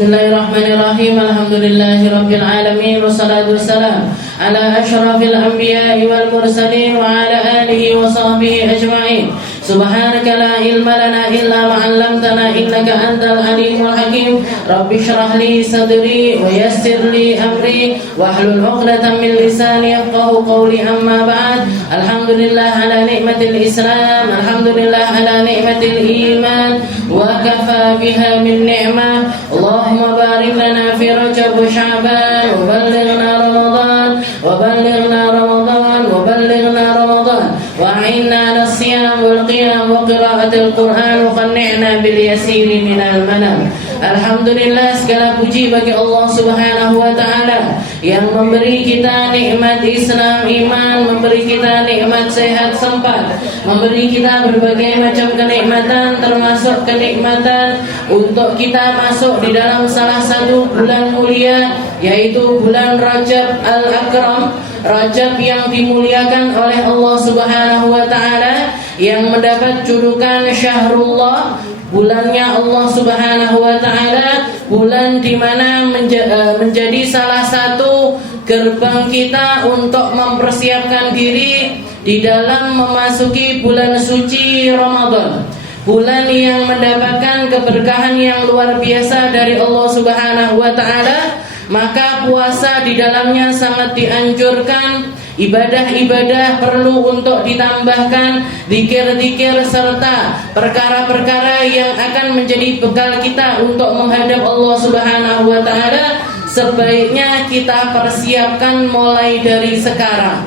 Bismillahirrahmanirrahim. Alhamdulillahirabbil alamin wassalatu wassalam ala asyrafil anbiya'i wal mursalin wa ala alihi wa sahbihi ajma'in. Subhanaka la ilma lana illa ma 'allamtana innaka antal alimul hakim. Rabbi shrah li sadri wa yassir li amri wahlul 'uqdatam min lisani yafqahu qawli, amma ba'd. Alhamdulillah ala ni'matil Islam, alhamdulillah ala ni'matil iman, wa kafa biha min ni'mah. Allahumma barik lana fi Rajab wa Sya'ban wa ballighna Ramadan wa ballighna Ramadan wa ballighna Ramadan wa a'inna 'ala siyam wal qiyam wa qira'atil Qur'an wa qanni'na bil yasiri minal manam. Alhamdulillah, segala puji bagi Allah Subhanahu wa ta'ala yang memberi kita nikmat Islam, iman, memberi kita nikmat sehat sempat, memberi kita berbagai macam kenikmatan, termasuk kenikmatan untuk kita masuk di dalam salah satu bulan mulia, yaitu bulan Rajab Al-Akram, Rajab yang dimuliakan oleh Allah Subhanahu wa ta'ala, yang mendapat julukan Syahrullah, bulannya Allah Subhanahu wa ta'ala, bulan di mana menjadi salah satu gerbang kita untuk mempersiapkan diri di dalam memasuki bulan suci Ramadan, bulan yang mendapatkan keberkahan yang luar biasa dari Allah Subhanahu wa ta'ala. Maka puasa di dalamnya sangat dianjurkan, ibadah-ibadah perlu untuk ditambahkan, zikir-zikir serta perkara-perkara yang akan menjadi bekal kita untuk menghadap Allah Subhanahu wa ta'ala sebaiknya kita persiapkan mulai dari sekarang.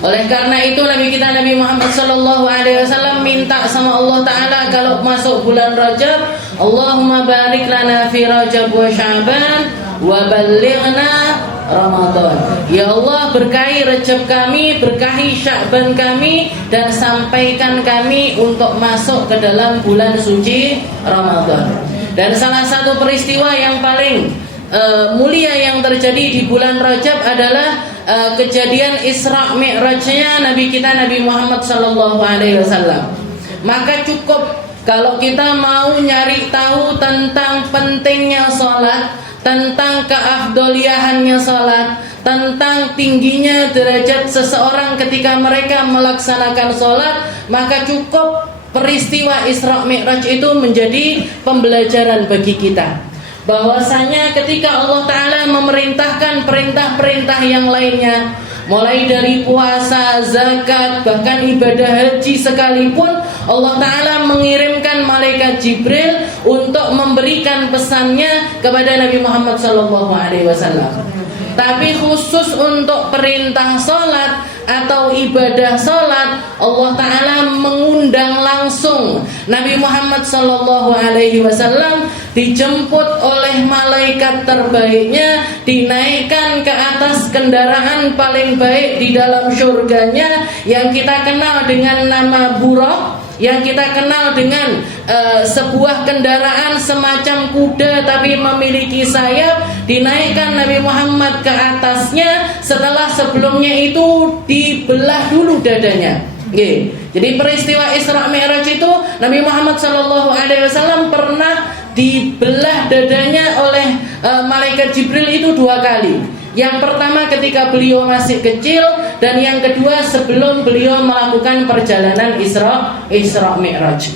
Oleh karena itu Nabi kita Nabi Muhammad SAW minta sama Allah Ta'ala kalau masuk bulan Rajab, Allahumma barik lana fi Rajab wa Sya'ban wa ballighna Ramadan. Ya Allah, berkahi Rajab kami, berkahi Sya'ban kami, dan sampaikan kami untuk masuk ke dalam bulan suci Ramadan. Dan salah satu peristiwa yang paling mulia yang terjadi di bulan Rajab adalah kejadian Isra Mi'rajnya Nabi kita Nabi Muhammad SAW. Maka cukup kalau kita mau nyari tahu tentang pentingnya sholat, tentang keafdoliahannya sholat, tentang tingginya derajat seseorang ketika mereka melaksanakan sholat, maka cukup peristiwa Isra Mi'raj itu menjadi pembelajaran bagi kita, bahwasanya ketika Allah Ta'ala memerintahkan perintah-perintah yang lainnya, mulai dari puasa, zakat, bahkan ibadah haji sekalipun, Allah Ta'ala mengirimkan malaikat Jibril untuk memberikan pesannya kepada Nabi Muhammad SAW. Tapi khusus untuk perintah sholat atau ibadah sholat, Allah Ta'ala mengundang langsung Nabi Muhammad SAW dijemput oleh malaikat terbaiknya, dinaikkan ke atas kendaraan paling baik di dalam surganya yang kita kenal dengan nama Buraq, yang kita kenal dengan sebuah kendaraan semacam kuda tapi memiliki sayap. Dinaikkan Nabi Muhammad ke atasnya setelah sebelumnya itu dibelah dulu dadanya. Jadi peristiwa Isra Mi'raj itu Nabi Muhammad SAW pernah dibelah dadanya oleh malaikat Jibril itu 2 kali. Yang pertama ketika beliau masih kecil, dan yang kedua sebelum beliau melakukan perjalanan Isra Mi'raj.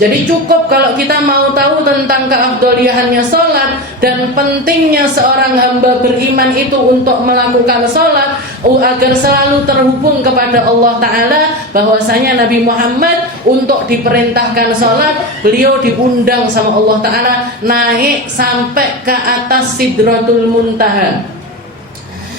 Jadi cukup kalau kita mau tahu tentang keafdoliahannya sholat dan pentingnya seorang hamba beriman itu untuk melakukan sholat agar selalu terhubung kepada Allah Ta'ala, bahwasanya Nabi Muhammad untuk diperintahkan sholat, beliau diundang sama Allah Ta'ala naik sampai ke atas Sidratul Muntaha,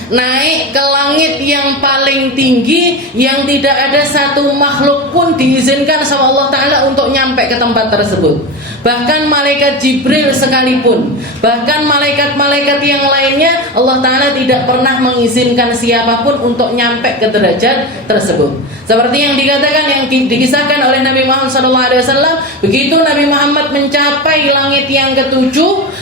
naik ke langit yang paling tinggi, yang tidak ada satu makhluk pun diizinkan sama Allah Ta'ala untuk nyampe ke tempat tersebut. Bahkan malaikat Jibril sekalipun, bahkan malaikat-malaikat yang lainnya, Allah Ta'ala tidak pernah mengizinkan siapapun untuk nyampe ke derajat tersebut. Seperti yang dikatakan, yang dikisahkan oleh Nabi Muhammad SAW, begitu Nabi Muhammad mencapai langit yang ke-7,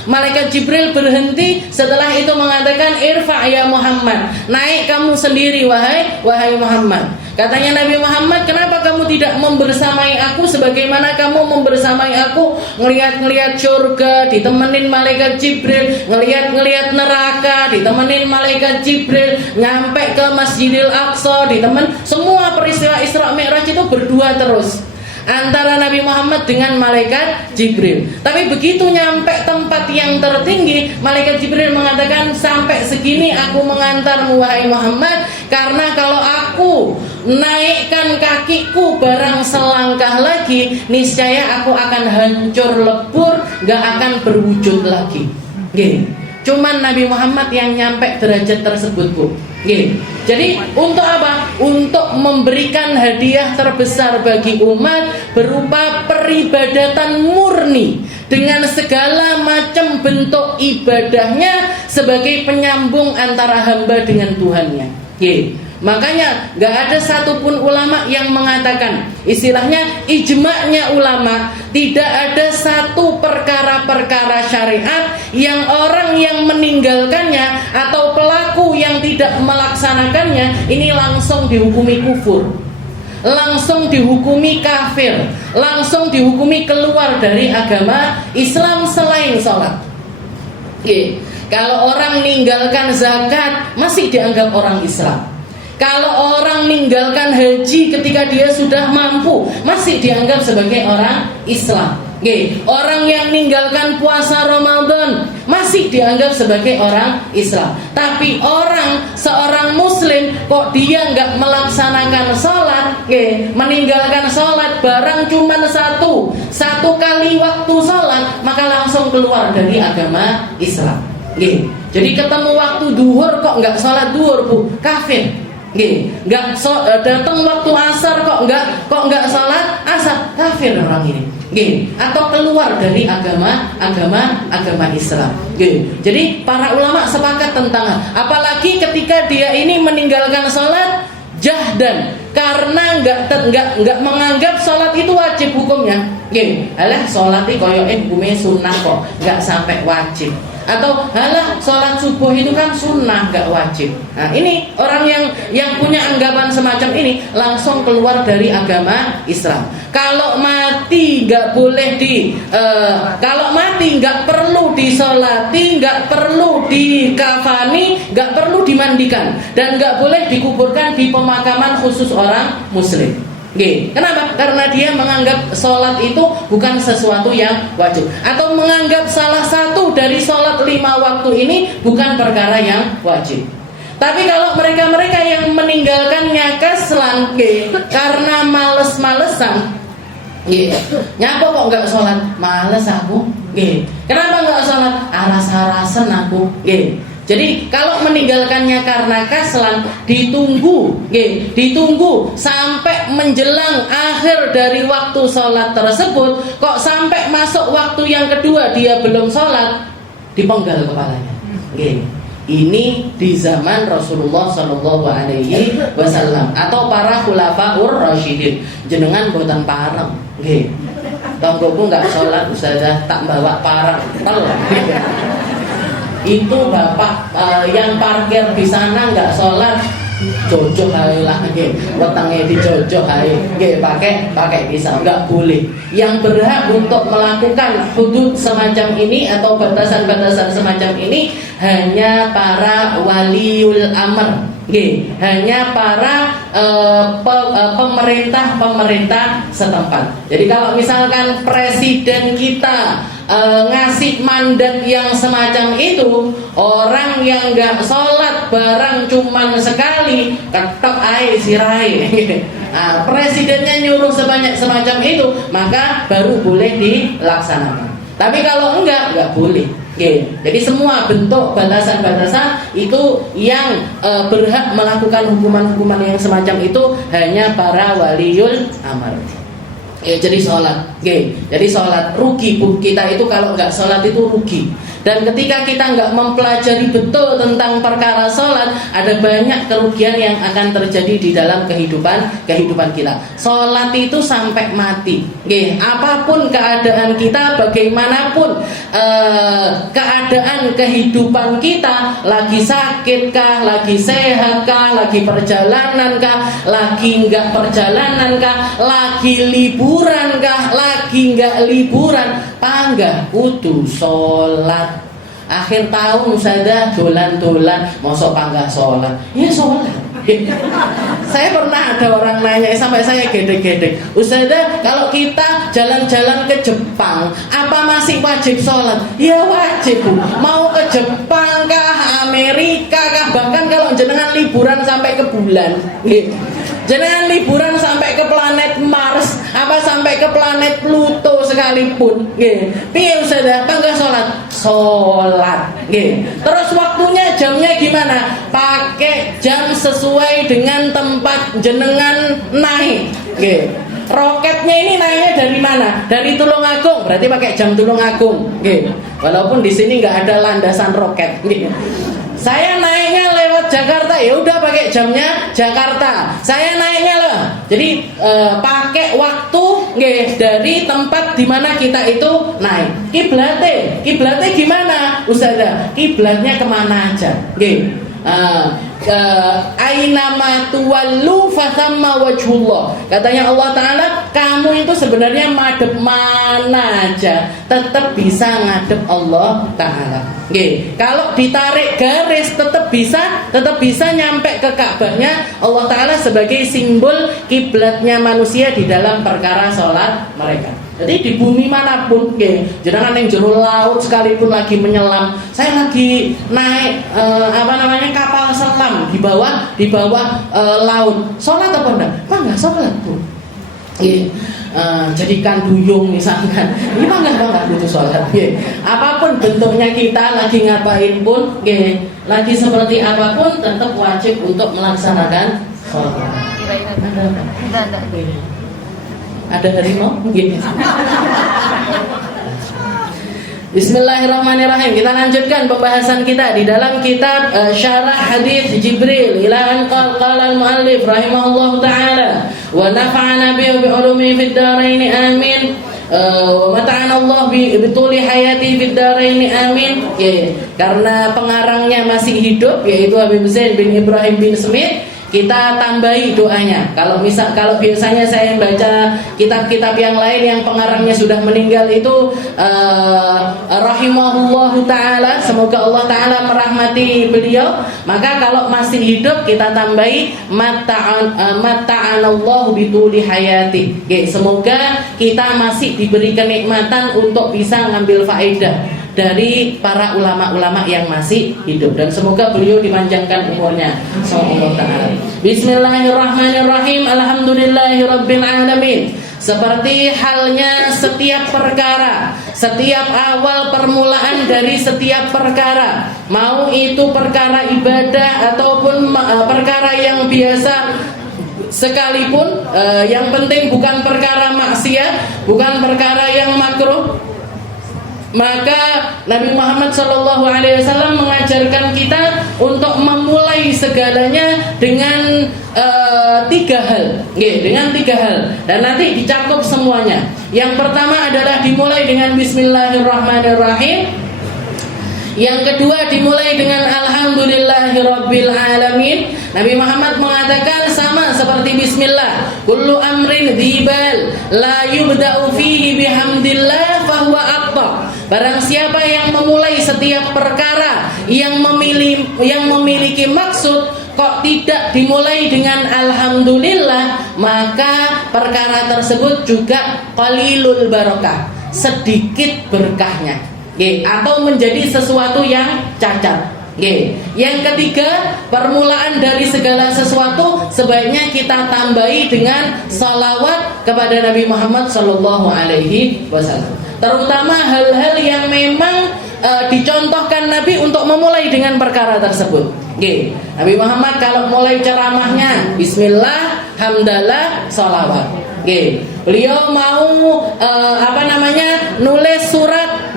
Malaikat Jibril berhenti, setelah itu mengatakan, irfa' ya Muhammad, naik kamu sendiri wahai Muhammad. Katanya Nabi Muhammad, kenapa kamu tidak membersamai aku sebagaimana kamu membersamai aku ngelihat surga ditemenin malaikat Jibril, ngelihat neraka ditemenin malaikat Jibril, nyampe ke Masjidil Aqsa ditemen. Semua peristiwa Isra Mi'raj itu berdua terus antara Nabi Muhammad dengan malaikat Jibril. Tapi begitu nyampe tempat yang tertinggi, malaikat Jibril mengatakan, sampai segini aku mengantarmu wahai Muhammad, karena kalau aku naikkan kakiku barang selangkah lagi, niscaya aku akan hancur lebur, gak akan berwujud lagi. Gini. Cuman Nabi Muhammad yang nyampe derajat tersebut, Bu. Gini. Jadi untuk apa? Untuk memberikan hadiah terbesar bagi umat berupa peribadatan murni dengan segala macam bentuk ibadahnya sebagai penyambung antara hamba dengan Tuhannya. Gini. Makanya gak ada satupun ulama yang mengatakan, istilahnya ijma'nya ulama, tidak ada satu perkara-perkara syariat yang orang yang meninggalkannya atau pelaku yang tidak melaksanakannya ini langsung dihukumi kufur, langsung dihukumi kafir, langsung dihukumi keluar dari agama Islam selain sholat. Kalau orang meninggalkan zakat masih dianggap orang Islam. Kalau orang meninggalkan haji ketika dia sudah mampu masih dianggap sebagai orang Islam. Orang yang meninggalkan puasa Ramadan masih dianggap sebagai orang Islam. Tapi seorang muslim kok dia nggak melaksanakan sholat, meninggalkan sholat barang cuma satu kali waktu sholat, maka langsung keluar dari agama Islam. Jadi ketemu waktu duhur kok nggak sholat duhur, Bu, kafir. Nggak datang waktu asar kok nggak sholat asar, kafir orang ini. Atau keluar dari agama Islam. Jadi para ulama sepakat tentang, apalagi ketika dia ini meninggalkan sholat jahdan karena nggak menganggap sholat itu wajib hukumnya. Alah sholat itu hukumnya sunnah kok, nggak sampai wajib. Atau halah sholat subuh itu kan sunnah gak wajib. Nah ini orang yang punya anggapan semacam ini langsung keluar dari agama Islam. Kalau mati gak boleh kalau mati gak perlu disolati, gak perlu dikafani, gak perlu dimandikan, dan gak boleh dikuburkan di pemakaman khusus orang muslim. Kenapa? Karena dia menganggap sholat itu bukan sesuatu yang wajib, atau menganggap salah satu dari sholat 5 waktu ini bukan perkara yang wajib. Tapi kalau mereka-mereka yang meninggalkannya kaslan, karena males-malesan, nyapa kok nggak sholat? Males aku. Kenapa nggak sholat? Aras-arasen aku. Jadi kalau meninggalkannya karena kaslan, ditunggu sampai menjelang akhir dari waktu sholat tersebut, kok sampai masuk waktu yang kedua dia belum sholat, dipenggal kepalanya. Ini di zaman Rasulullah SAW atau para khulafaur rasyidin. Jenengan boten pareng. Tonggoku nggak sholat, ustazah tak bawa pareng. Itu bapak yang parkir di sana nggak sholat, jojok aja lah, wetenge dijojok aja, pakai pisau, nggak boleh. Yang berhak untuk melakukan hudud semacam ini atau batasan-batasan semacam ini hanya para waliul amr, hanya para pemerintah setempat. Jadi kalau misalkan presiden kita ngasih mandat yang semacam itu, orang yang nggak sholat barang cuman sekali, ketok air sirai. Presidennya nyuruh sebanyak semacam itu, maka baru boleh dilaksanakan. Tapi kalau nggak boleh. Jadi semua bentuk batasan-batasan itu yang berhak melakukan hukuman-hukuman yang semacam itu hanya para waliul amr. Jadi sholat, jadi sholat rugi, Bu. Kita itu kalau nggak sholat itu rugi. Dan ketika kita nggak mempelajari betul tentang perkara sholat, ada banyak kerugian yang akan terjadi di dalam kehidupan kita. Sholat itu sampai mati. Apapun keadaan kita, bagaimanapun keadaan kehidupan kita, lagi sakit kah, lagi sehat kah, lagi perjalanan kah, lagi nggak perjalanan kah, lagi liburan kah, lagi nggak liburan, panggah kudu sholat. Akhir tahun Ustazah dolan-dolan, mosok panggah sholat. Ya sholat. Saya pernah ada orang nanya sampai saya gede-gede, Ustazah kalau kita jalan-jalan ke Jepang, apa masih wajib sholat? Ya wajib Bu. Mau ke Jepang kah, Amerika kah, bahkan kalau jenengan liburan sampai ke bulan, jenengan liburan sampai ke planet Mars, apa sampai ke planet Pluto sekalipun, piye Ustazah, panggah sholat? Sholat. Terus waktunya, jamnya gimana? Pakai jam sesuai dengan tempat jenengan naik. Roketnya ini naiknya dari mana? Dari Tulungagung, berarti pakai jam Tulungagung. Walaupun di sini nggak ada landasan roket. Saya naiknya lewat Jakarta, ya udah pakai jamnya Jakarta. Saya naiknya lah. Jadi pakai waktu dari tempat di mana kita itu naik. Kiblatnya gimana, Ustazah? Kiblatnya kemana aja? Ainama tuwallu fathamma wajhullah. Katanya Allah Ta'ala, kamu itu sebenarnya madep mana aja tetap bisa ngadep Allah Ta'ala. Kalau ditarik garis tetap bisa nyampe ke Ka'bahnya Allah Ta'ala sebagai simbol kiblatnya manusia di dalam perkara sholat mereka. Jadi di bumi manapun, jangan yang jero laut sekalipun lagi menyelam, saya lagi naik kapal selam di bawah laut, sholat apa enggak? Enggak sholat Bu. Jadikan duyung misalkan, ini enggak butuh sholat. Apapun bentuknya kita lagi ngapain pun, lagi seperti apapun tetap wajib untuk melaksanakan sholat. Ada harimau? Bismillahirrahmanirrahim. Kita lanjutkan pembahasan kita di dalam kitab Syarah Hadis Jibril ila an qala al-muallif rahimahullahu taala wa nafa'ana bi ulumi fid dharain amin wa mata'ana Allah bi tuli hayati fid dharain amin. Karena pengarangnya masih hidup, yaitu Habib Zain bin Ibrahim bin Smith, kita tambahi doanya. Kalau biasanya saya baca kitab-kitab yang lain yang pengarangnya sudah meninggal itu rahimahullahu ta'ala, semoga Allah ta'ala merahmati beliau. Maka kalau masih hidup kita tambahi mata'anallahu bituli hayati. Semoga kita masih diberi kenikmatan untuk bisa ngambil faedah dari para ulama-ulama yang masih hidup, dan semoga beliau dipanjangkan umurnya. Sallallahu ta'ala. Bismillahirrahmanirrahim. Alhamdulillahirabbil alamin. Seperti halnya setiap perkara, setiap awal permulaan dari setiap perkara, mau itu perkara ibadah ataupun perkara yang biasa sekalipun, yang penting bukan perkara maksiat, bukan perkara yang makruh, maka Nabi Muhammad SAW mengajarkan kita untuk memulai segalanya dengan tiga hal, dan nanti dicakup semuanya. Yang pertama adalah dimulai dengan Bismillahirrahmanirrahim. Yang kedua dimulai dengan Alhamdulillahirabbil alamin. Nabi Muhammad mengatakan sama seperti bismillah, kullu amrin dzibal la yubda'u fihi bihamdillah fahuwa aqta. Barang siapa yang memulai setiap perkara yang memiliki maksud kok tidak dimulai dengan alhamdulillah, maka perkara tersebut juga qalilul barakah, sedikit berkahnya, atau menjadi sesuatu yang cacat. Yang ketiga, permulaan dari segala sesuatu sebaiknya kita tambahi dengan salawat kepada Nabi Muhammad SAW. Terutama hal-hal yang memang dicontohkan Nabi untuk memulai dengan perkara tersebut. Nabi Muhammad kalau mulai ceramahnya bismillah, hamdalah, salawat. Beliau mau nulis surat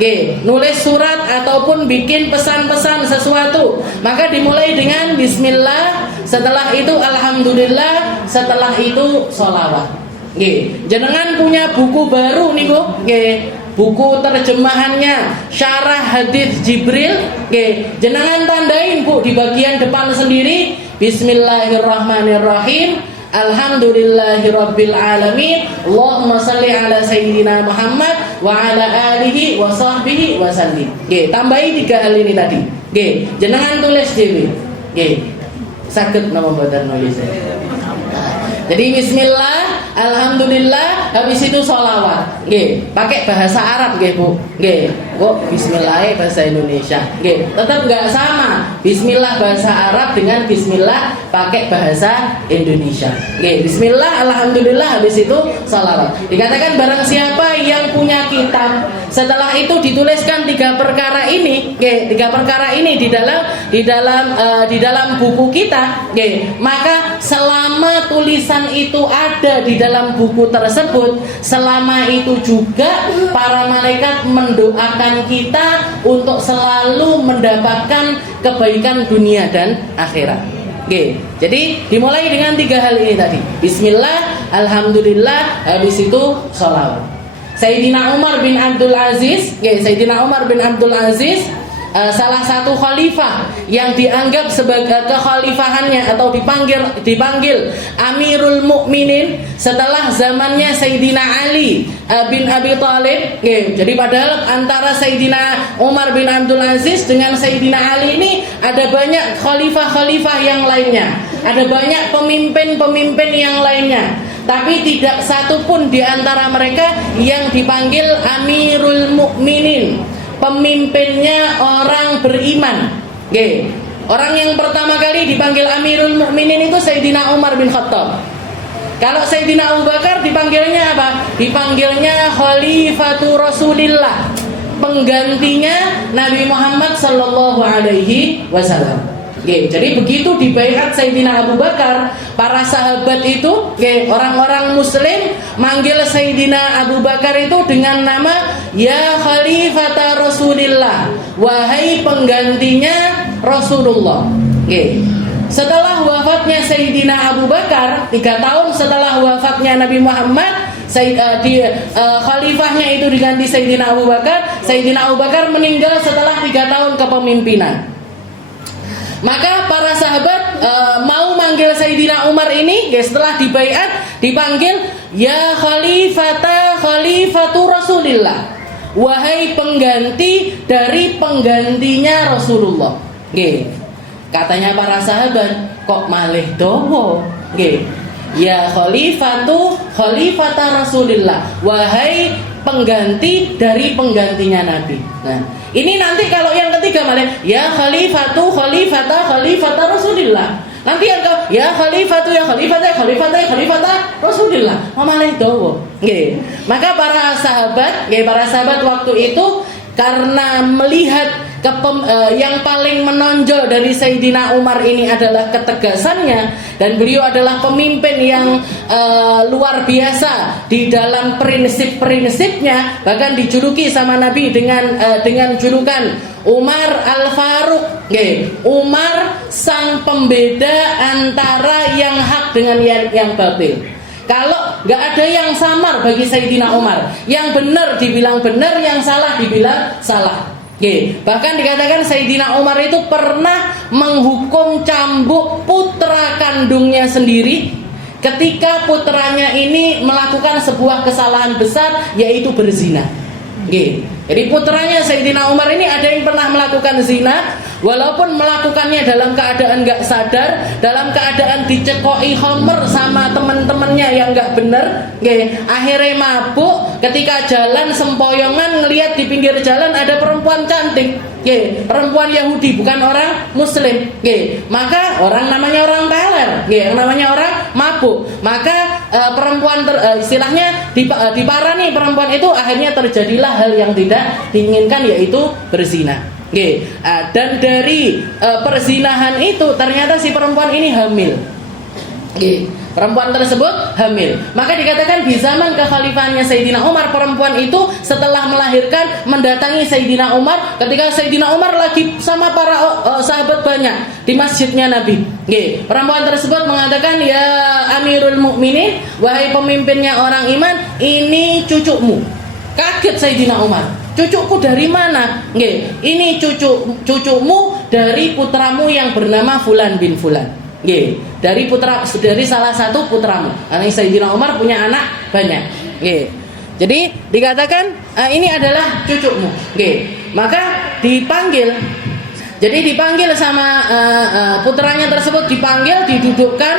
nulis surat ataupun bikin pesan-pesan sesuatu, maka dimulai dengan bismillah, setelah itu alhamdulillah, setelah itu sholawat. Jenengan punya buku baru niku, buku terjemahannya syarah hadits Jibril, jenengan tandain Bu di bagian depan sendiri, bismillahirrahmanirrahim, alhamdulillahirabbil alamin, Allahumma shalli ala sayyidina Muhammad wa ala alihi wa sahbihi wa sallim. Tambahi 3 hal ini tadi. Jenengan tulis dhewe. Saged napa mboten nulis. Jadi bismillah, alhamdulillah, habis itu sholawat. Pakai bahasa Arab Bu. Kok bismillah bahasa Indonesia. Tetap enggak sama. Bismillah bahasa Arab dengan bismillah pakai bahasa Indonesia. Bismillah, alhamdulillah, habis itu sholawat. Dikatakan barang siapa yang punya kitab, setelah itu dituliskan 3 perkara ini, 3 perkara ini di dalam buku kita, maka selama tulisan itu ada di dalam buku tersebut, selama itu juga para malaikat mendoakan kita untuk selalu mendapatkan kebaikan dunia dan akhirat. Jadi dimulai dengan 3 hal ini tadi. Bismillah, alhamdulillah, habis itu sholawat. Sayyidina Umar bin Abdul Aziz, salah satu khalifah yang dianggap sebagai kekhalifahannya atau dipanggil Amirul Mukminin setelah zamannya Sayyidina Ali bin Abi Thalib. Jadi padahal antara Sayyidina Umar bin Abdul Aziz dengan Sayyidina Ali ini ada banyak khalifah-khalifah yang lainnya, ada banyak pemimpin-pemimpin yang lainnya, tapi tidak satu pun di antara mereka yang dipanggil Amirul Mukminin, pemimpinnya orang beriman. Orang yang pertama kali dipanggil Amirul Mukminin itu Sayyidina Umar bin Khattab. Kalau Sayyidina Abu Bakar dipanggilnya apa? Dipanggilnya Khalifatu Rasulillah, penggantinya Nabi Muhammad sallallahu alaihi wasallam. Jadi begitu dibaiat Sayyidina Abu Bakar, para sahabat itu, orang-orang muslim manggil Sayyidina Abu Bakar itu dengan nama Ya Khalifata Rasulillah, wahai penggantinya Rasulullah. Setelah wafatnya Sayyidina Abu Bakar, 3 tahun setelah wafatnya Nabi Muhammad, khalifahnya itu diganti Sayyidina Abu Bakar. Sayyidina Abu Bakar meninggal setelah 3 tahun kepemimpinan. Maka para sahabat mau manggil Sayyidina Umar ini, setelah dibaiat dipanggil Ya Khalifatu Rasulillah, wahai pengganti dari penggantinya Rasulullah. Katanya para sahabat, kok malih dawa? Ya Khalifata Rasulillah, wahai pengganti dari penggantinya Nabi. Nah, ini nanti kalau yang ketiga malah Ya Khalifata Rasulillah. Nanti yang Ya Khalifata Rasulillah. Malah dawa. Maka para sahabat waktu itu karena melihat yang paling menonjol dari Sayyidina Umar ini adalah ketegasannya, dan beliau adalah pemimpin yang luar biasa di dalam prinsip-prinsipnya, bahkan dijuluki sama Nabi dengan julukan Umar Al-Faruq, Umar sang pembeda antara yang hak dengan yang batil. Kalau nggak ada yang samar bagi Sayyidina Umar, yang benar dibilang benar, yang salah dibilang salah. Bahkan dikatakan Sayyidina Umar itu pernah menghukum cambuk putra kandungnya sendiri ketika putranya ini melakukan sebuah kesalahan besar, yaitu berzina. Jadi putranya Sayyidina Umar ini ada yang pernah melakukan zina, walaupun melakukannya dalam keadaan gak sadar, dalam keadaan dicekoi homer sama teman-temannya yang gak bener. Akhirnya mabuk, ketika jalan sempoyongan ngelihat di pinggir jalan ada perempuan cantik, perempuan Yahudi, bukan orang Muslim. Maka namanya orang peler, yang namanya orang mabuk. Maka perempuan istilahnya diparani perempuan itu, akhirnya terjadilah hal yang tidak diinginkan, yaitu berzina. Dan dari perzinahan itu ternyata si perempuan ini hamil. Perempuan tersebut hamil. Maka dikatakan di zaman kekhalifahannya Sayyidina Umar, perempuan itu setelah melahirkan mendatangi Sayyidina Umar ketika Sayyidina Umar lagi sama para sahabat banyak di masjidnya Nabi. Perempuan tersebut mengatakan, "Ya Amirul Mukminin, wahai pemimpinnya orang iman, ini cucumu." Kaget Sayyidina Umar. "Cucuku dari mana?" "Ini cucumu dari putramu yang bernama Fulan bin Fulan." Dari salah satu putramu. Karena Sayyidina Umar punya anak banyak. Jadi dikatakan ini adalah cucumu. Maka dipanggil. Jadi dipanggil sama putranya tersebut, dipanggil, didudukkan,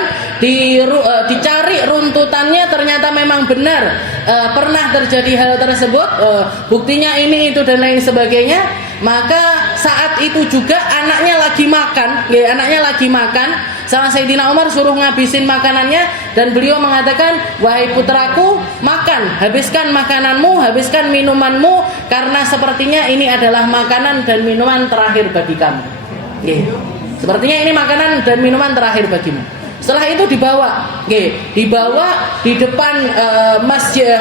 dicari runtutannya, ternyata memang benar pernah terjadi hal tersebut, buktinya ini itu dan lain sebagainya. Maka saat itu juga anaknya lagi makan, sama Sayyidina Umar suruh ngabisin makanannya, dan beliau mengatakan, "Wahai putraku, makan, habiskan makananmu, habiskan minumanmu, karena sepertinya ini adalah makanan dan minuman terakhir bagi kamu." Sepertinya ini makanan dan minuman terakhir bagimu. Setelah itu dibawa di depan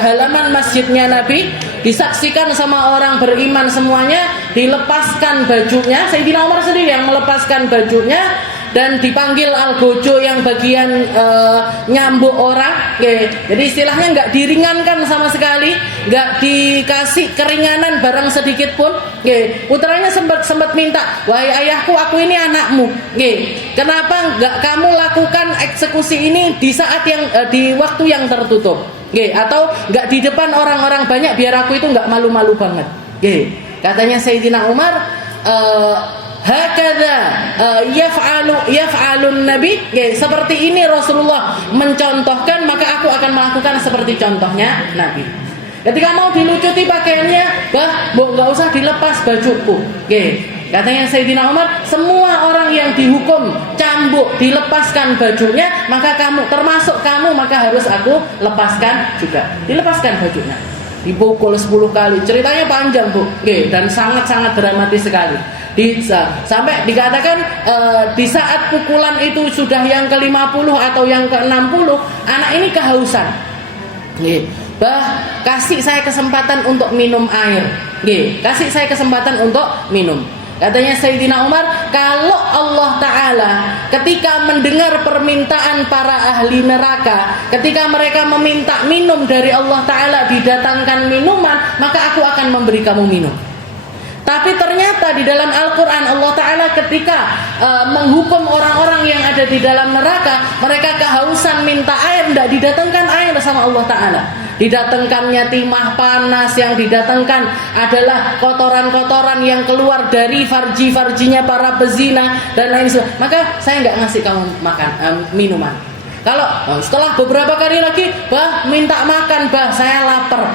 halaman masjidnya Nabi, disaksikan sama orang beriman semuanya, dilepaskan bajunya. Sayyidina Umar sendiri yang melepaskan bajunya, dan dipanggil al-gojo yang bagian nyambuk orang. Jadi istilahnya nggak diringankan sama sekali, nggak dikasih keringanan barang sedikit pun. Putranya sempat minta, "Wahai ayahku, aku ini anakmu. Kenapa nggak kamu lakukan eksekusi ini di saat yang di waktu yang tertutup? Atau nggak di depan orang-orang banyak, biar aku itu nggak malu-malu banget." Katanya Sayyidina Umar, "Hakadha yaf'alun Nabi." Seperti ini Rasulullah mencontohkan, maka aku akan melakukan seperti contohnya Nabi. Ketika mau dilucuti pakaiannya, nggak usah dilepas bajuku. Katanya Sayyidina Umar, semua orang yang dihukum cambuk dilepaskan bajunya, maka kamu, termasuk kamu, maka harus aku lepaskan juga. Dilepaskan bajunya, dipukul 10 kali. Ceritanya panjang, Bu, dan sangat-sangat dramatis sekali. Sampai dikatakan di saat pukulan itu sudah yang ke-50 atau yang ke-60, anak ini kehausan. Kasih saya kesempatan untuk minum air. Kasih saya kesempatan untuk minum. Katanya Sayyidina Umar, kalau Allah Ta'ala ketika mendengar permintaan para ahli neraka, ketika mereka meminta minum dari Allah Ta'ala, didatangkan minuman, maka aku akan memberi kamu minum. Tapi ternyata di dalam Al-Quran Allah Ta'ala ketika menghukum orang-orang yang ada di dalam neraka, mereka kehausan minta air, tidak didatangkan air sama Allah Ta'ala. Didatangkannya timah panas, yang didatangkan adalah kotoran-kotoran yang keluar dari farji-farjinya para pezina dan lain sebagainya. Maka saya nggak ngasih kamu makan minuman. Kalau setelah beberapa kali lagi, minta makan, saya lapar.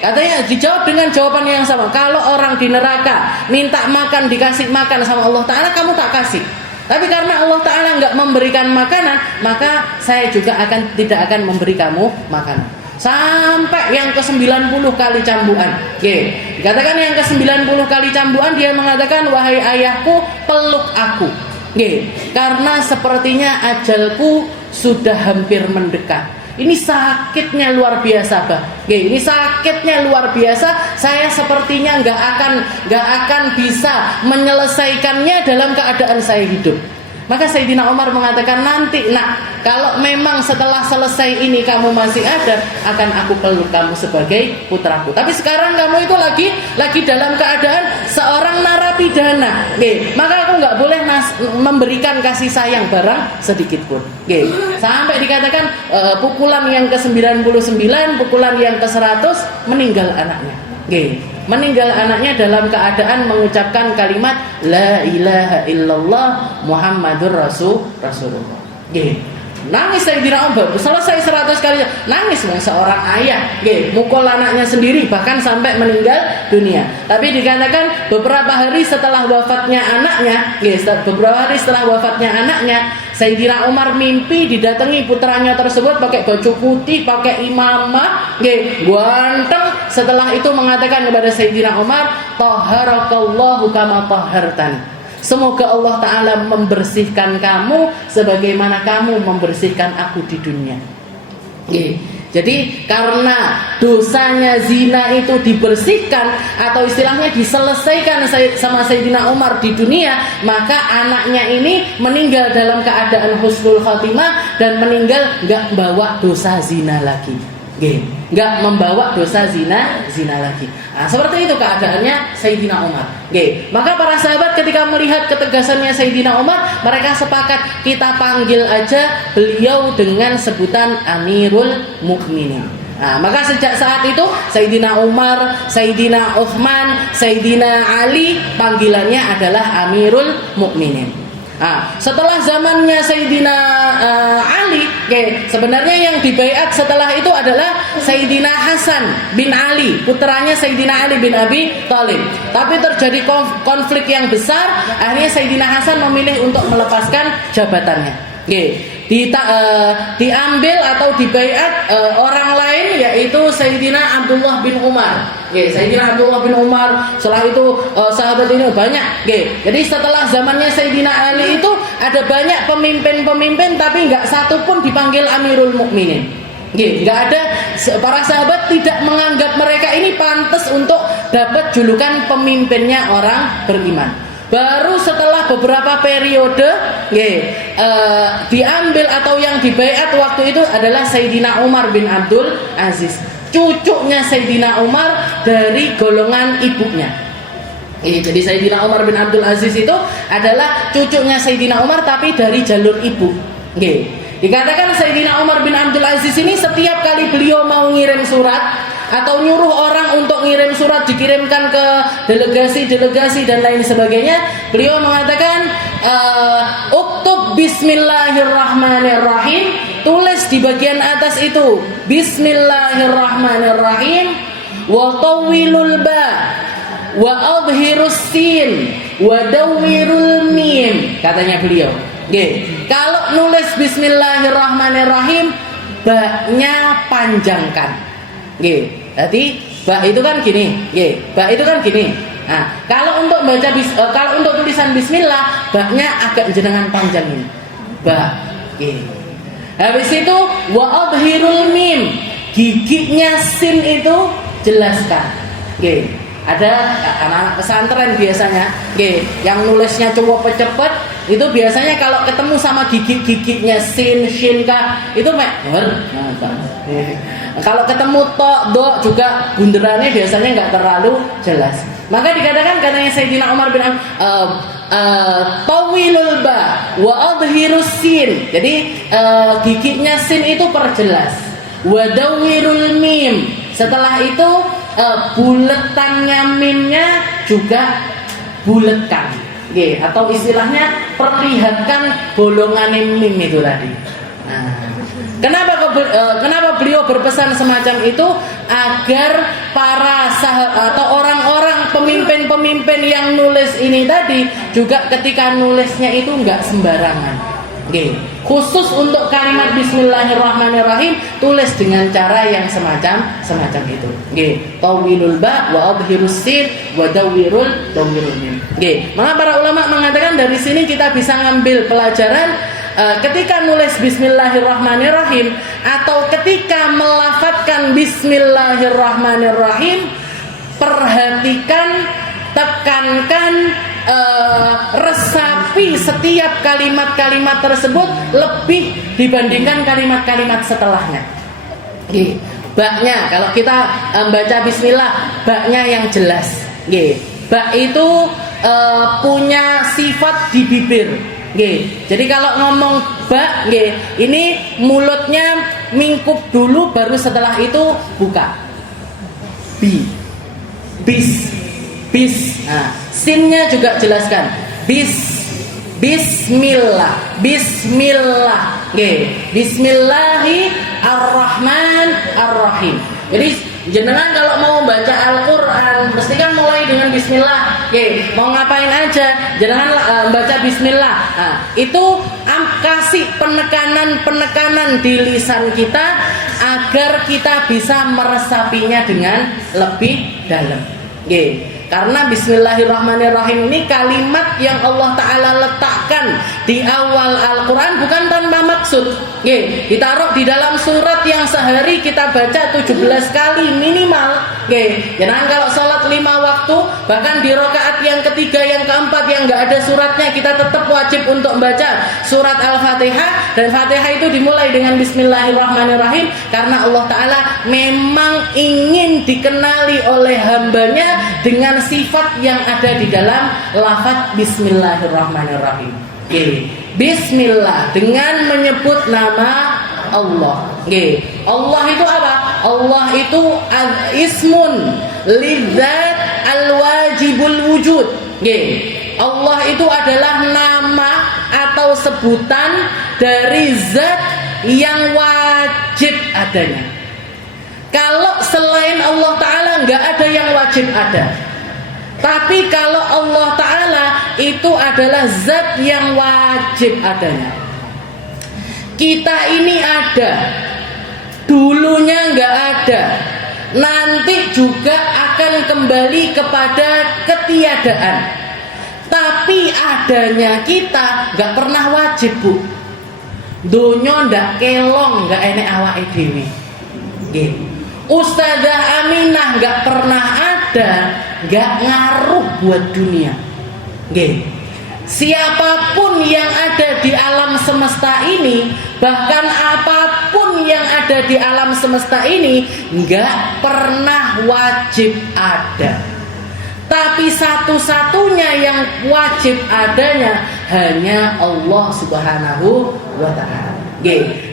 Katanya dijawab dengan jawaban yang sama. Kalau orang di neraka minta makan, dikasih makan sama Allah Ta'ala, kamu tak kasih. Tapi karena Allah Ta'ala nggak memberikan makanan, maka saya juga tidak akan memberi kamu makanan. Sampai yang ke-90 kali cambukan. Dikatakan yang ke-90 kali cambukan, dia mengatakan, "Wahai ayahku, peluk aku. Karena sepertinya ajalku sudah hampir mendekat." Ini sakitnya luar biasa, Ini sakitnya luar biasa. Saya sepertinya nggak akan bisa menyelesaikannya dalam keadaan saya hidup. Maka Sayyidina Umar mengatakan, "Nanti nak, kalau memang setelah selesai ini kamu masih ada, akan aku peluk kamu sebagai putraku. Tapi sekarang kamu itu lagi dalam keadaan seorang narapidana. Maka aku nggak boleh memberikan kasih sayang barang sedikit pun." Sampai dikatakan pukulan yang ke-99, pukulan yang ke-100, meninggal anaknya. Meninggal anaknya dalam keadaan mengucapkan kalimat La ilaha illallah Muhammadur Rasulullah. Nangis Sayyidina Umar, selesai 100 kali nangis seorang ayah, mukul anaknya sendiri, bahkan sampai meninggal dunia. Tapi dikatakan beberapa hari setelah wafatnya anaknya, Sayyidina Umar mimpi didatangi putranya tersebut pakai baju putih, pakai imamah, ganteng. Setelah itu mengatakan kepada Sayyidina Umar, "Tahharakallahu kama tahhartani." Semoga Allah Ta'ala membersihkan kamu sebagaimana kamu membersihkan aku di dunia. Jadi karena dosanya zina itu dibersihkan atau istilahnya diselesaikan sama Sayyidina Umar di dunia, maka anaknya ini meninggal dalam keadaan husnul khotimah dan meninggal nggak bawa dosa zina lagi. Nggak membawa dosa zina lagi. Nah, seperti itu keadaannya Sayyidina Umar. Maka para sahabat ketika melihat ketegasannya Sayyidina Umar, mereka sepakat kita panggil aja beliau dengan sebutan Amirul Mukminin. Nah, maka sejak saat itu Sayyidina Umar, Sayyidina Utsman, Sayyidina Ali panggilannya adalah Amirul Mukminin. Nah, setelah zamannya Sayyidina Ali, sebenarnya yang dibaiat setelah itu adalah Sayyidina Hasan bin Ali, putranya Sayyidina Ali bin Abi Thalib. Tapi terjadi konflik yang besar, akhirnya Sayyidina Hasan memilih untuk melepaskan jabatannya. Diambil atau dibaiat orang lain, yaitu Sayyidina Abdullah bin Umar. Sayyidina Abdullah bin Umar. Setelah itu sahabat ini banyak. Jadi setelah zamannya Sayyidina Ali itu ada banyak pemimpin-pemimpin, tapi nggak satu pun dipanggil Amirul Mukminin. Nggak ada. Para sahabat tidak menganggap mereka ini pantas untuk dapat julukan pemimpinnya orang beriman. Baru setelah beberapa periode diambil atau yang dibaiat waktu itu adalah Sayyidina Umar bin Abdul Aziz, cucunya Sayyidina Umar dari golongan ibunya. Jadi Sayyidina Umar bin Abdul Aziz itu adalah cucunya Sayyidina Umar tapi dari jalur ibu. Dikatakan Sayyidina Umar bin Abdul Aziz ini setiap kali beliau mau ngirim surat atau nyuruh orang untuk ngirim surat dikirimkan ke delegasi dan lain sebagainya, beliau mengatakan uktub bismillahirrahmanirrahim, tulis di bagian atas itu bismillahirrahmanirrahim, wa tawwilul ba wa adhirus sin wa dawwirul mim, katanya beliau. Kalau nulis bismillahirrahmanirrahim, ba-nya panjangkan. Jadi ba itu kan gini, ba itu kan gini. Nah, kalau untuk baca kalau untuk tulisan bismillah, ba-nya agak jenengan panjangin. Ba. Habis itu wa adhirul mim, giginya sin itu jelaskan. Ada anak-anak pesantren biasanya, yang nulisnya cukup cepet, itu biasanya kalau ketemu sama gigi-giginya sin, shin, ka, itu kalau ketemu to, do juga bunderannya biasanya nggak terlalu jelas. Maka dikatakan katanya Sayyidina Umar bin tawilul ba wa adhirus sin. Jadi giginya sin itu perjelas. Wa dawwirul mim. Setelah itu buletannya mimnya juga buletkan. Atau istilahnya perlihatkan bolongan mim itu tadi. Nah, kenapa beliau berpesan semacam itu? Agar para sahabat atau orang-orang pemimpin-pemimpin yang nulis ini tadi juga ketika nulisnya itu nggak sembarangan. Khusus untuk kalimat bismillahirrahmanirrahim, tulis dengan cara yang semacam itu. Tawilul ba wa adhirus sin wa dawwirul mim. Maka para ulama mengatakan dari sini kita bisa ngambil pelajaran ketika nulis bismillahirrahmanirrahim atau ketika melafatkan bismillahirrahmanirrahim, perhatikan, tekankan, resapi setiap kalimat-kalimat tersebut lebih dibandingkan kalimat-kalimat setelahnya. Ba-nya kalau kita baca bismillah, ba-nya yang jelas. Ba itu punya sifat di bibir. Jadi kalau ngomong ba, ini mulutnya mingkup dulu, baru setelah itu buka. Bis. Nah, sinnya juga jelaskan. Bismillah. Bismillahirrahmanirrahim. Jadi jenengan kalau mau baca Al-Quran mesti kan mulai dengan bismillah. Mau ngapain aja jenengan baca bismillah. Nah, itu kasih penekanan di lisan kita agar kita bisa meresapinya dengan lebih dalam. Karena Bismillahirrahmanirrahim ini kalimat yang Allah Ta'ala letakkan di awal Al-Quran bukan tanpa maksud. Ditaruh di dalam surat yang sehari kita baca 17 kali minimal. Jangan kalau sholat 5 waktu, bahkan di rakaat yang ketiga, yang keempat yang nggak ada suratnya, kita tetap wajib untuk membaca surat Al-Fatihah. Dan Fatihah itu dimulai dengan Bismillahirrahmanirrahim, karena Allah Ta'ala memang ingin dikenali oleh hambanya dengan sifat yang ada di dalam lafaz Bismillahirrahmanirrahim. Bismillah, dengan menyebut nama Allah. Allah itu apa? Allah itu ismun lidzat al-wajibul wujud. Allah itu adalah nama atau sebutan dari zat yang wajib adanya. Kalau selain Allah Ta'ala nggak ada yang wajib ada. Tapi kalau Allah Ta'ala itu adalah zat yang wajib adanya. Kita ini ada, dulunya nggak ada, nanti juga akan kembali kepada ketiadaan. Tapi adanya kita nggak pernah wajib, Bu. Donya ndak kelong, nggak enek awake dhewe. Ustazah Aminah nggak pernah ada, nggak ngaruh buat dunia. Siapapun yang ada di alam semesta ini, bahkan apapun yang ada di alam semesta ini, nggak pernah wajib ada. Tapi satu-satunya yang wajib adanya hanya Allah Subhanahu wa Ta'ala.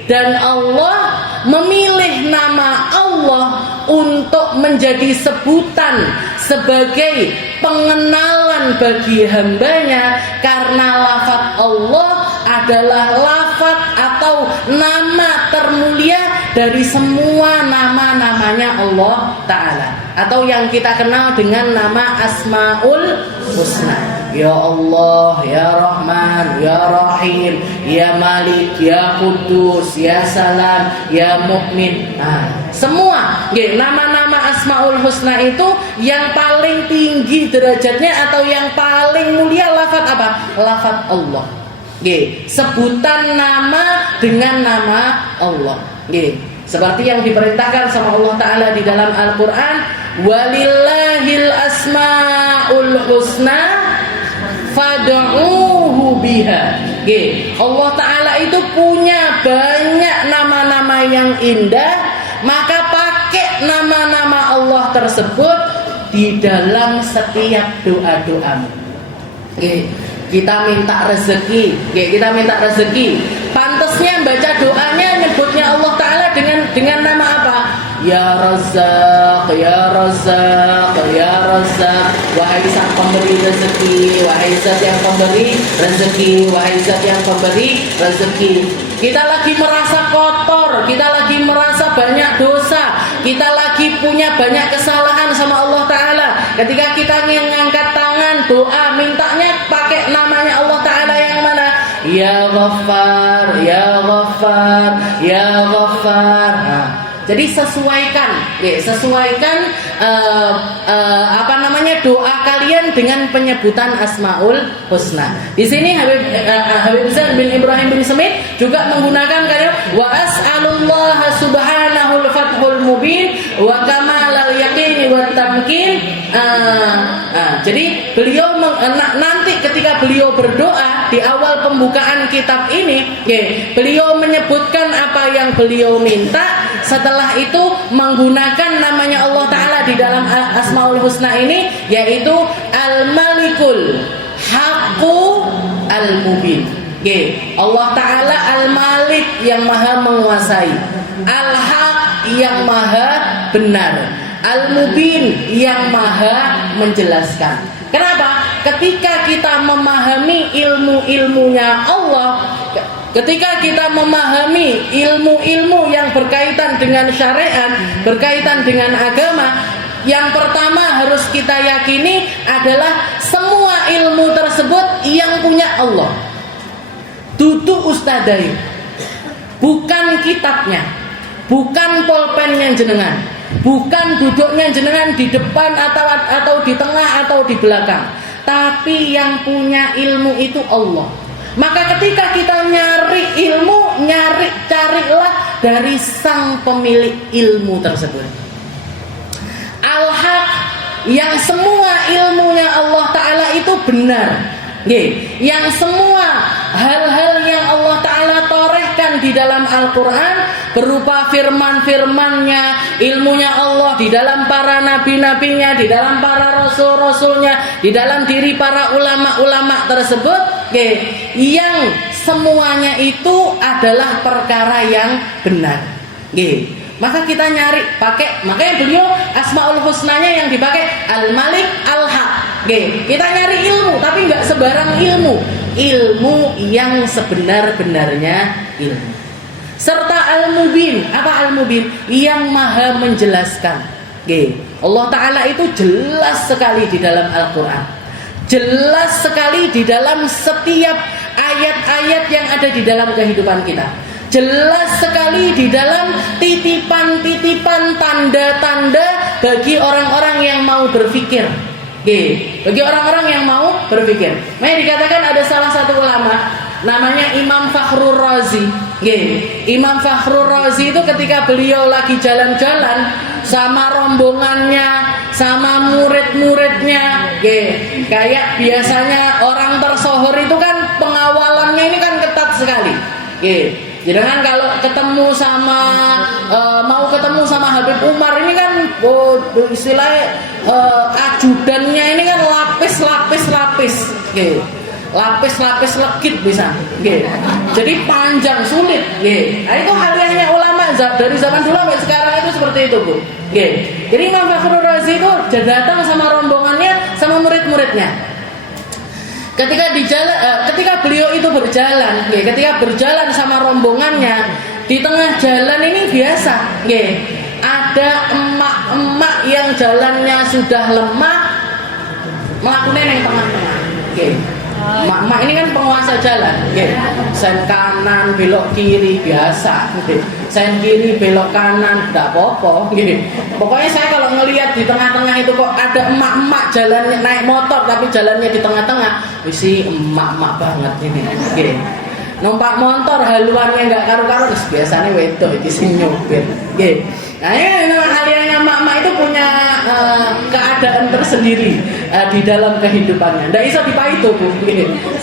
Dan Allah memilih nama Allah untuk menjadi sebutan sebagai pengenalan bagi hambanya, karena lafaz Allah adalah lafaz atau nama termulia dari semua nama-namanya Allah Ta'ala, atau yang kita kenal dengan nama Asmaul Husna. Ya Allah, Ya Rahman, Ya Rahim, Ya Malik, Ya Kudus, Ya Salam, Ya Mukmin. Semua nama-nama Asmaul Husna itu yang paling tinggi derajatnya atau yang paling mulia lafaz apa? Lafaz Allah. Sebutan nama dengan nama Allah. Seperti yang diperintahkan sama Allah Ta'ala di dalam Al-Quran, walillahil asma'ul husna fad'uhu biha. Allah Ta'ala itu punya banyak nama-nama yang indah, maka pakai nama-nama Allah tersebut di dalam setiap doa-doamu. Kita minta rezeki, pantasnya baca doanya nyebutnya Allah Ta'ala dengan nama apa? Ya Razzaq, Ya Razzaq, Ya Razzaq. Wahai sang pemberi rezeki, wahai zat yang pemberi rezeki, wahai zat yang pemberi rezeki. Kita lagi merasa kotor, kita lagi merasa banyak dosa, kita lagi punya banyak kesalahan sama Allah Ta'ala. Ketika kita ngangkat tangan doa, mintanya pakai namanya Allah Ta'ala yang mana? Ya Ghaffar, Ya Ghaffar, Ya Ghaffar. Jadi sesuaikan doa kalian dengan penyebutan Asmaul Husna. Di sini Habib Zain bin Ibrahim bin Semit juga menggunakan kalimat wa as'alullah subhanahul fathul mubin wa kamalal yaqini wat tamkin. Jadi beliau nanti ketika beliau berdoa di awal pembukaan kitab ini, beliau menyebutkan apa yang beliau minta. Setelah itu menggunakan namanya Allah Ta'ala di dalam Asmaul Husna ini, yaitu Al-Malikul Haqqu Al-Mubin. Allah Ta'ala Al-Malik yang maha menguasai, Al-Haq yang maha benar, Al-Mubin yang maha menjelaskan. Kenapa? Ketika kita memahami ilmu-ilmunya Allah, ketika kita memahami ilmu-ilmu yang berkaitan dengan syariat, berkaitan dengan agama, yang pertama harus kita yakini adalah semua ilmu tersebut yang punya Allah. Dudu ustadai, bukan kitabnya, bukan pulpennya jenengan, bukan duduknya jenengan di depan atau di tengah atau di belakang, tapi yang punya ilmu itu Allah. Maka ketika kita nyari ilmu, carilah dari sang pemilik ilmu tersebut. Al-Haq, yang semua ilmunya Allah Ta'ala itu benar. Yang semua hal-hal yang Allah Ta'ala torehkan di dalam Al-Quran berupa firman-firmannya, ilmunya Allah di dalam para nabi-nabinya, di dalam para rasul-rasulnya, di dalam diri para ulama-ulama tersebut, yang semuanya itu adalah perkara yang benar. Maka kita nyari makanya beliau Asmaul Husnanya yang dipakai Al-Malik Al-Haq. Kita nyari ilmu, tapi nggak sebarang ilmu yang sebenar-benarnya ilmu. Serta Al-Mubin. Apa Al-Mubin? Yang maha menjelaskan. Allah Ta'ala itu jelas sekali di dalam Al-Quran, jelas sekali di dalam setiap ayat-ayat yang ada di dalam kehidupan kita, jelas sekali di dalam titipan-titipan, tanda-tanda bagi orang-orang yang mau berpikir. Bagi orang-orang yang mau berpikir. Makanya dikatakan ada salah satu ulama namanya Imam Fakhrur Razi. Imam Fakhrur Razi itu ketika beliau lagi jalan-jalan sama rombongannya, sama murid-muridnya, kayak biasanya orang tersohor itu kan pengawalannya ini kan ketat sekali. Jangan kalau ketemu sama mau ketemu sama Habib Umar ini kan istilahnya ajudannya ini kan lapis, lapis legit bisa. Jadi panjang sulit. Nah, itu haliahnya ulama dari zaman dulu sampai sekarang itu seperti itu, Bu. Jadi Imam Fakhrur Razi itu datang sama rombongannya, sama murid-muridnya. Ketika beliau itu berjalan, ketika berjalan sama rombongannya, di tengah jalan ini biasa, ada emak-emak yang jalannya sudah lemah, melakukan yang tengah-tengah. Emak-emak ini kan penguasa jalan, sen kanan belok kiri biasa, sen kiri belok kanan tidak apa-apa. Pokoknya saya kalau ngelihat di tengah-tengah itu kok ada emak-emak jalannya naik motor tapi jalannya di tengah-tengah, wisi emak-emak banget ini. Numpak motor haluannya nggak karu-karu, biasanya wedok itu sing nyopir. Nah ini memang haliannya emak-emak itu punya keadaan tersendiri di dalam kehidupannya. Nggak bisa dipaitu, Bu.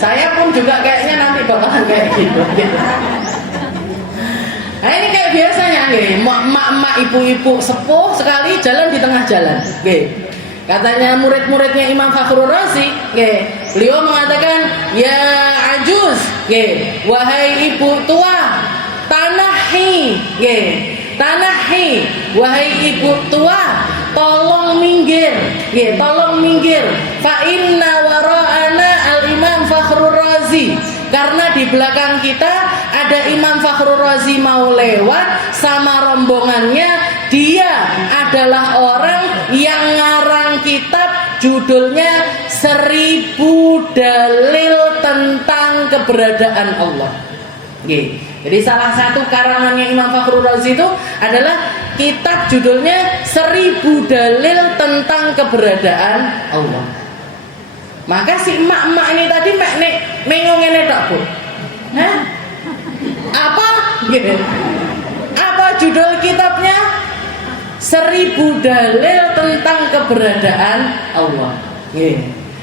Saya pun juga kayaknya nanti bakalan kayak gitu. Nah ini kayak biasanya emak-emak, ibu-ibu sepuh sekali jalan di tengah jalan. Katanya murid-muridnya Imam Fakhrur Razi, beliau mengatakan, ya ajuz, wahai ibu tua, tanahi, wahai ibu tua, tolong minggir, fa inna wara'ana al-Imam Fakhrur Razi, karena di belakang kita ada Imam Fakhrur Razi mau lewat sama rombongannya. Dia adalah orang yang ngarang kitab judulnya 1000 dalil tentang keberadaan Allah. Jadi salah satu karangannya Imam Fakhrur Razi itu adalah kitab judulnya 1000 dalil tentang keberadaan Allah. Maka si emak-emak ini tadi nengong ini tak, Bu? Apa judul kitabnya? 1000 dalil tentang keberadaan Allah.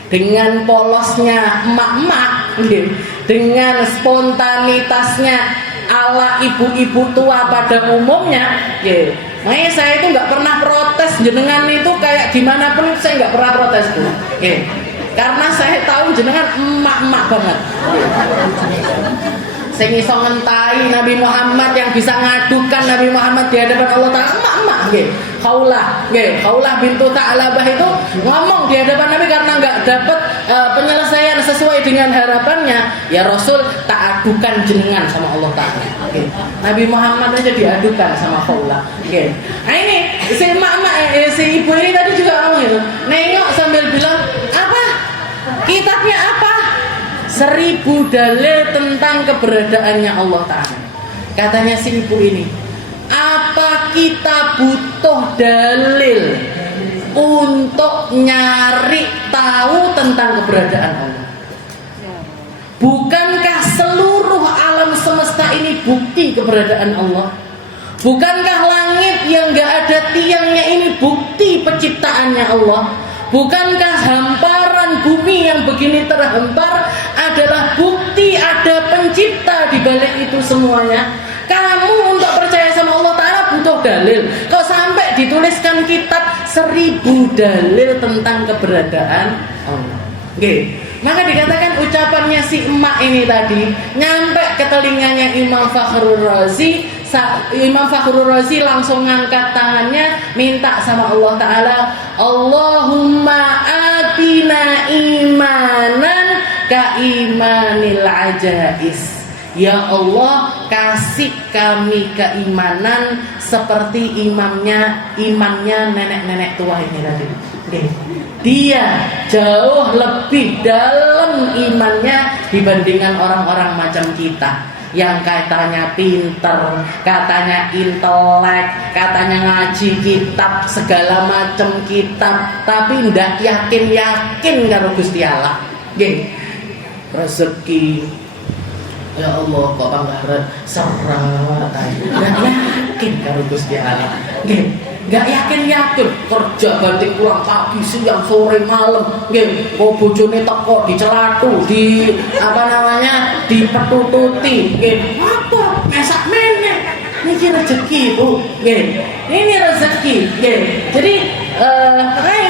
Dengan polosnya emak-emak, dengan spontanitasnya ala ibu-ibu tua pada umumnya, makanya saya itu nggak pernah protes jenengan itu kayak gimana pun saya nggak pernah protes, Bu. Karena saya tahu jenengan emak-emak banget. Sing iso ngentai Nabi Muhammad, yang bisa ngadukan Nabi Muhammad di hadapan Allah Ta'ala, emak-emak Khaulah bintu Ta'labah itu ngomong di hadapan Nabi karena nggak dapat penyelesaian sesuai dengan harapannya. Ya Rasul, tak adukan jenengan sama Allah Ta'ala. Nabi Muhammad aja diadukan sama Khaulah. Nah ini si emak-emak, si ibu ini tadi juga ngomong itu, nengok sambil bilang, apa? Kitabnya apa? 1000 dalil tentang keberadaannya Allah Ta'ala. Katanya si ibu ini, apa kita butuh dalil untuk nyari tahu tentang keberadaan Allah? Bukankah seluruh alam semesta ini bukti keberadaan Allah? Bukankah langit yang gak ada tiangnya ini bukti penciptaannya Allah? Bukankah hamparan bumi yang begini terhampar adalah bukti ada pencipta di balik itu semuanya? Kamu untuk percaya sama Allah Ta'ala butuh dalil. Kok sampai dituliskan kitab 1000 dalil tentang keberadaan Allah? Oke. Maka dikatakan ucapannya si emak ini tadi nyampe ke telinganya Imam Fakhrul Razi. Imam Fakhrul Razi langsung ngangkat tangannya minta sama Allah Ta'ala, Allahumma atina imanan ka imanil ajais. Ya Allah, kasih kami keimanan seperti imannya nenek-nenek tua ini tadi. Dia jauh lebih dalam imannya dibandingkan orang-orang macam kita yang katanya pinter, katanya intelek, katanya ngaji kitab, segala macam kitab, tapi ndak yakin karo Gusti Allah. Nggih. Rezeki ya Allah kok panggaran serat ae. Ndak yakin karo Gusti Allah. Nggih. Gak yakin kerja banting pulang pagi siang sore malam nggih kok bojone teko dicelatu dipetututi nggih apa mesak meneh niki rezeki Bu nggih ini rezeki nggih. Jadi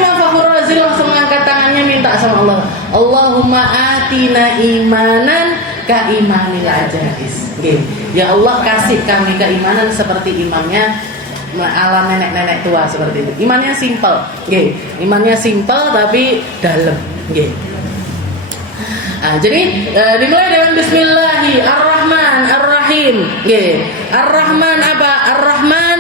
Imam Fakhrul Razi langsung angkat tangannya minta sama Allah, Allahumma atina imanan ka imanil ajais nggih. Ya Allah, kasih kami keimanan seperti imannya ala nenek-nenek tua seperti itu. Imannya simpel, nggih. Imannya simpel tapi dalam, nggih. Jadi dimulai dengan Bismillahirrahmanirrahim, nggih. Ar-Rahman apa? Ar-Rahman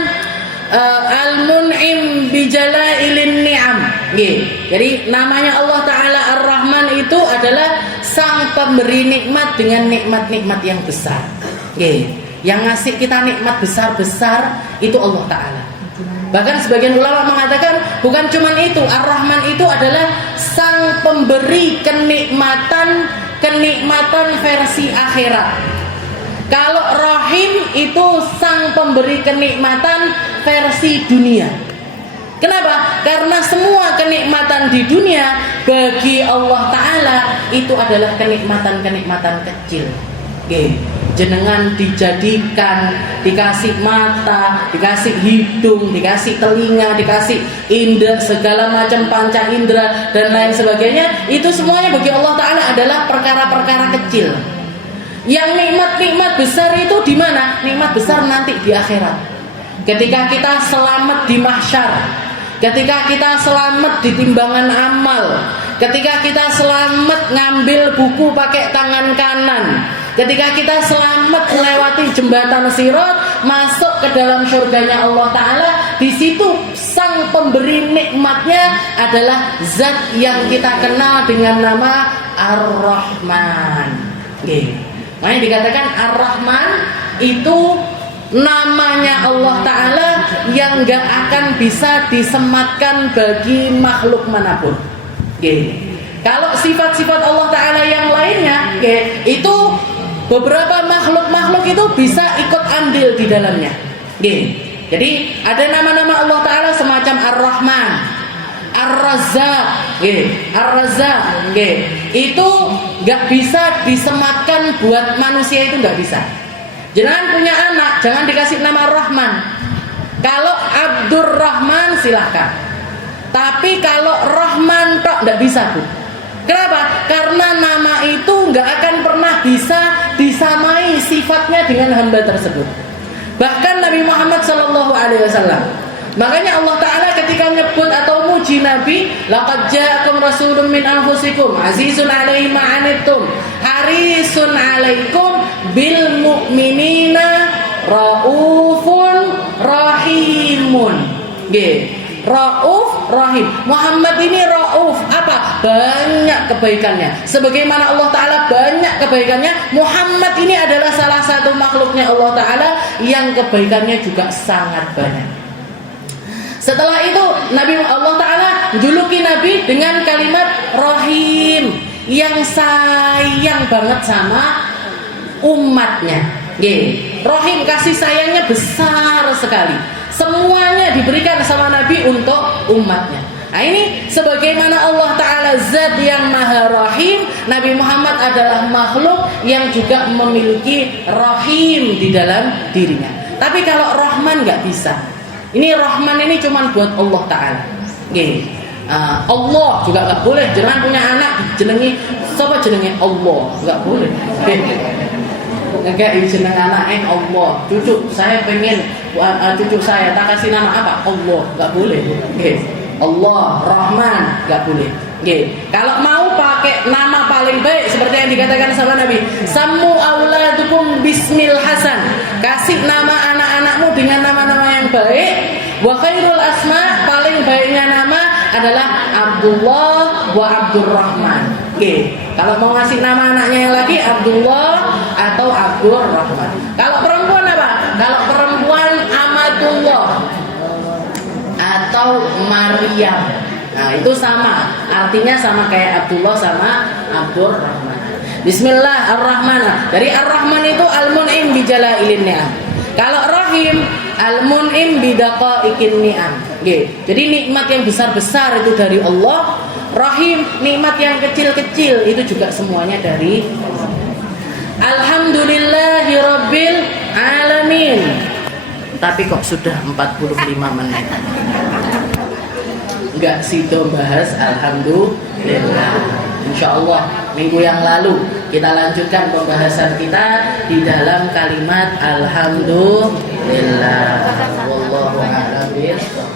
Al-Mun'im bijalailin ni'am, nggih. Jadi namanya Allah Ta'ala Ar-Rahman itu adalah sang pemberi nikmat dengan nikmat-nikmat yang besar, nggih. Yang ngasih kita nikmat besar-besar itu Allah Ta'ala. Bahkan sebagian ulama mengatakan bukan cuma itu, Ar-Rahman itu adalah sang pemberi kenikmatan versi akhirat. Kalau Rahim itu sang pemberi kenikmatan versi dunia. Kenapa? Karena semua kenikmatan di dunia bagi Allah Ta'ala itu adalah kenikmatan kecil. Oke, jenengan dijadikan, dikasih mata, dikasih hidung, dikasih telinga, dikasih indera, segala macam panca indera dan lain sebagainya, itu semuanya bagi Allah Ta'ala adalah perkara-perkara kecil. Yang nikmat-nikmat besar itu di mana? Nikmat besar nanti di akhirat. Ketika kita selamat di mahsyar, ketika kita selamat di timbangan amal, ketika kita selamat ngambil buku pakai tangan kanan, ketika kita selamat melewati jembatan Sirat masuk ke dalam surganya Allah Ta'ala, di situ sang pemberi nikmatnya adalah zat yang kita kenal dengan nama Ar-Rahman. Makanya dikatakan Ar-Rahman itu namanya Allah Ta'ala yang gak akan bisa disematkan bagi makhluk manapun. Kalau sifat-sifat Allah Ta'ala yang lainnya, itu beberapa makhluk-makhluk itu bisa ikut andil di dalamnya. Jadi ada nama-nama Allah Ta'ala semacam Ar-Rahman, Ar-Razzaq, Ar-Razzaq, itu gak bisa disematkan buat manusia, itu gak bisa. Jangan punya anak, jangan dikasih nama Rahman. Kalau Abdurrahman silahkan, tapi kalau Rahman tok gak bisa, Bu. Kenapa? Karena nama itu nggak akan pernah bisa disamai sifatnya dengan hamba tersebut. Bahkan Nabi Muhammad SAW. Makanya Allah Ta'ala ketika menyebut atau muji Nabi, laqad ja'akum rasulun min anfusikum azizun 'alaihi ma 'anittum harisun 'alaikum bil mu'minina raufun rahimun. Rauf, Rahim. Muhammad ini Rauf, apa? Banyak kebaikannya. Sebagaimana Allah Ta'ala banyak kebaikannya. Muhammad ini adalah salah satu makhluknya Allah Ta'ala yang kebaikannya juga sangat banyak. Setelah itu Allah Ta'ala juluki Nabi dengan kalimat Rahim, yang sayang banget sama umatnya. Rahim, kasih sayangnya besar sekali. Semuanya diberikan sama Nabi untuk umatnya. Nah ini sebagaimana Allah Ta'ala zat yang maha rahim, Nabi Muhammad adalah makhluk yang juga memiliki rahim di dalam dirinya. Tapi kalau Rahman nggak bisa. Ini Rahman ini cuma buat Allah Ta'ala. Allah juga nggak boleh. Jangan punya anak jenengi siapa jenenge Allah, nggak boleh. Enggak jeneng anaknya Allah. Cucu saya pengen cucu saya tak kasih nama apa? Allah, nggak boleh. Allah, Rahman, nggak boleh. Kalau mau pakai nama paling baik seperti yang dikatakan sama Nabi, sammu auladukum bismil hasan, kasih nama anak-anakmu dengan nama-nama yang baik. Wa khairul asma, paling baiknya nama adalah Abdullah wa Abdurrahman. Kalau mau ngasih nama anaknya yang lagi Abdullah atau Abdurrahman. Kalau perempuan apa? Kalau perempuan Amatullah atau Maryam. Nah itu sama, artinya sama kayak Abdullah sama Abdurrahman. Bismillahirrahmanirrahim. Dari Ar-Rahman itu Al-Mun'im bijalailin ni'am. Kalau Rahim Al-Mun'im bidaqaiqin ni'am. Jadi nikmat yang besar-besar itu dari Allah. Rahim, nikmat yang kecil-kecil itu juga semuanya dari Allah. Alhamdulillahirabbil alamin. Tapi kok sudah 45 menit. Enggak sido bahas alhamdulillah. Insyaallah minggu yang lalu kita lanjutkan pembahasan kita di dalam kalimat alhamdulillah. Wallahu a'lam bishawab.